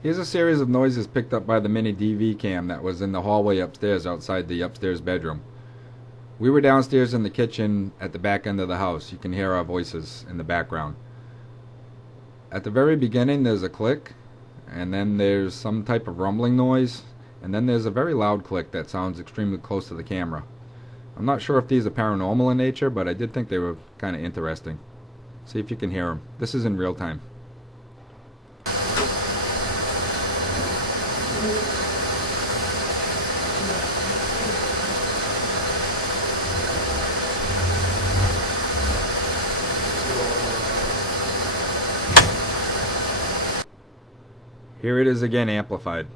Here's a series of noises picked up by the mini DV cam that was in the hallway upstairs outside the upstairs bedroom. We were downstairs in the kitchen at the back end of the house. You can hear our voices in the background. At the very beginning there's a click, and then there's some type of rumbling noise, and then there's a very loud click that sounds extremely close to the camera. I'm not sure if these are paranormal in nature, but I did think they were kind of interesting. See if you can hear them. This is in real time. Here it is again, amplified.